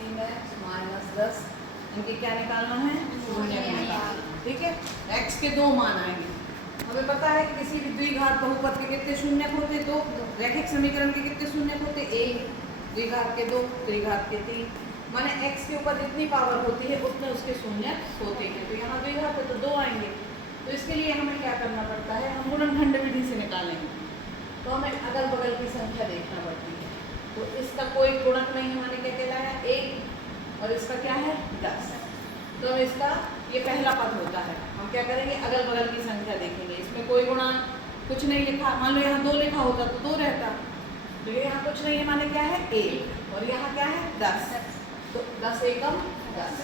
3x minus 10, इनके क्या निकालना है? शून्य निकालना। ठीक है, x के दो मान आएंगे। हमें पता है कि किसी भी द्विघात बहुपद के कितने शून्य होते? दो। रैखिक समीकरण के कितने शून्य होते? एक। द्विघात के दो, त्रिघात के तीन। माने x के ऊपर जितनी पावर होती है उतने उसके शून्य होते हैं। तो यहाँ द्विघात है तो दो आएंगे। तो इसके लिए हमें क्या करना पड़ता है? हम गुणनखंड विधि से निकालेंगे। तो हमें अगल बगल की संख्या देखना पड़ती है। तो इसका कोई गुणक नहीं है, माने क्या कहलाया? एक। और इसका क्या है? 10। तो हम इसका ये पहला पद होता है। हम क्या करेंगे? अगल बगल की संख्या देखेंगे। इसमें कोई गुणांक कुछ नहीं लिखा। मान लो यहाँ 2 लिखा होता तो 2 रहता, लेकिन यहाँ कुछ नहीं है, माने क्या है? 1। और यहाँ क्या है? 10। तो 10 एकम 10।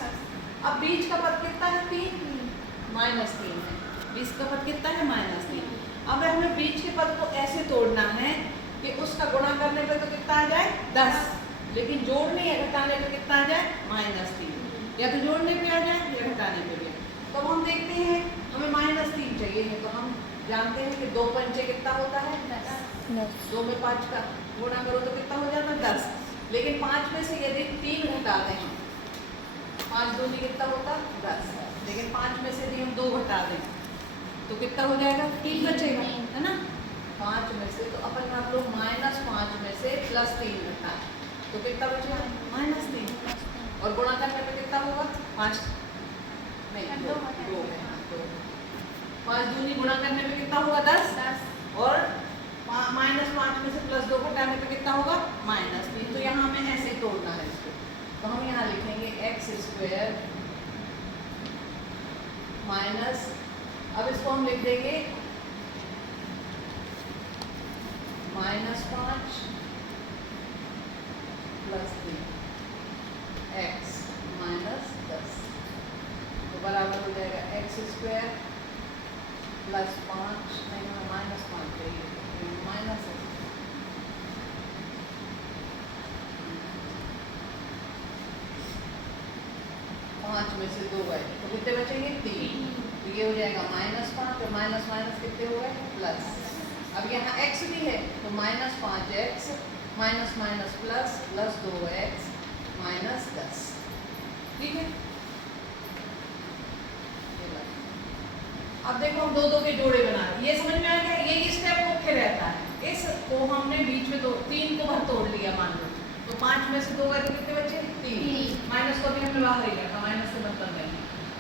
अब बीच का पद कितना है? 3 -3 है। बीच का पद कितना है? -3। अब हमें बीच के पद को ऐसे तोड़ना है कि उसका गुणा करने पे तो कितना आ जाए? 10, लेकिन जोड़ने या घटाने पे कितना आ जाए? -3। या तो जोड़ने पे आ जाए या घटाने पे भी। तो हम देखते हैं हमें -3 चाहिए है, तो हम जानते हैं कि 2 पंचे कितना होता है? 10। 2 में 5 का गुणा करो तो कितना हो जाता है? 10। लेकिन 5 में से यदि 3 घटा दें हम, 5 दूनी कितना होता? 10। लेकिन 5 में से यदि हम 2 घटा दें तो कितना हो जाएगा? 3 बचेगा, है ना? 5 में से तो अपन आप लोग -5 में से +3 घटाएं तो कितना बचेगा? -3। और गुणा करने पे कितना होगा? 5 नहीं 2 5 दूनी गुणा करने पे कितना होगा? 10। और -5 में से +2 घटाने पे कितना होगा? -3। तो यहाँ हमें ऐसे ही तोड़ना है इसको। तो हम यहाँ लिखेंगे x² माइनस, अब इसको हम लिख देंगे -5 + 3 x - 10 तो बराबर हो जाएगा x² + 5 नहीं -5 चाहिए माइनस 5 में से 2 गए तो कितने बचेंगे? 3। तो ये हो जाएगा -5 और माइनस माइनस कितने हो गए? प्लस। अब यहाँ x भी है तो -5x minus minus plus +2x - 10। ठीक है, अब देखो हम 2 के जोड़े बना रहे हैं। ये समझ में आ गया? ये स्टेप मुख्य रहता है। इसको हमने बीच में 3 को भर तोड़ लिया मान लो, तो 5 में से 2 गए तो कितने बचे? 3। माइनस को भी हमने बाहर ही रखा, माइनस से मतलब नहीं।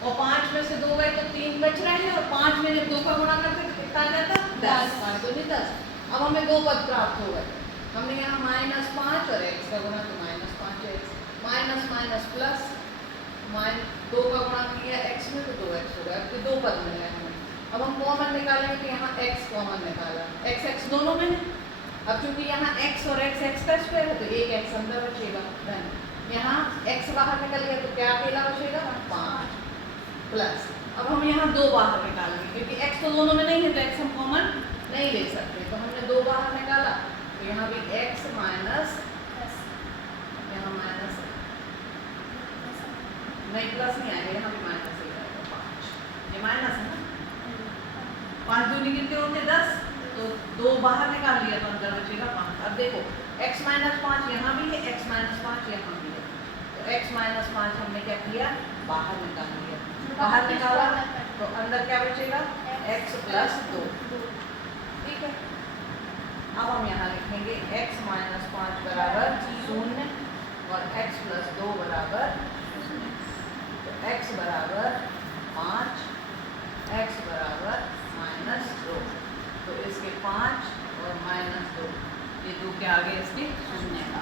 और 5 में से 2 गए तो 3 बच रहे हैं, और 5 में जब 2 का गुणा करते तो कितना आ जाता? 10। 5 दूनी 10। अब हमें 2 पद प्राप्त हो गए। हमने यहाँ -5 और x का गुणा तो -5x माइनस माइनस प्लस 2 का गुणा किया x में तो 2x हो गया। अब 2 पद मिल गए हमें। अब हम कॉमन निकालेंगे तो यहाँ x कॉमन निकाला, x दोनों में है। अब चूंकि यहाँ x और x का स्क्वायर है तो एक x अंदर बचेगा। यहाँ x बाहर निकल गया तो क्या अकेला बचेगा? 5 प्लस। अब हम यहाँ 2 बाहर निकालेंगे क्योंकि x तो दोनों में नहीं है तो x हम कॉमन नहीं ले सकते। तो हमने 2 बाहर निकाला तो यहाँ भी x माइनस, यहाँ माइनस नहीं प्लस नहीं आएगा, यहाँ भी माइनस ही आएगा 5। ये माइनस है ना? 5 दूनी कितने होंगे? 10। तो 2 बाहर निकाल लिया तो अंदर बचेगा 5। अब देखो x - 5 यहाँ भी है, x - 5 यहाँ भी है। तो x - 5 हमने क्या किया? बाहर निकाल लिया। बाहर निकाला तो अंदर क्या बचेगा? x + 2। ठीक है, अब हम यहाँ लिखेंगे x - 5 बराबर 0 और x + 2 बराबर 0। तो x बराबर 5, x बराबर -2। तो इसके 5 और -2 ये 2 के आगे इसके 0 का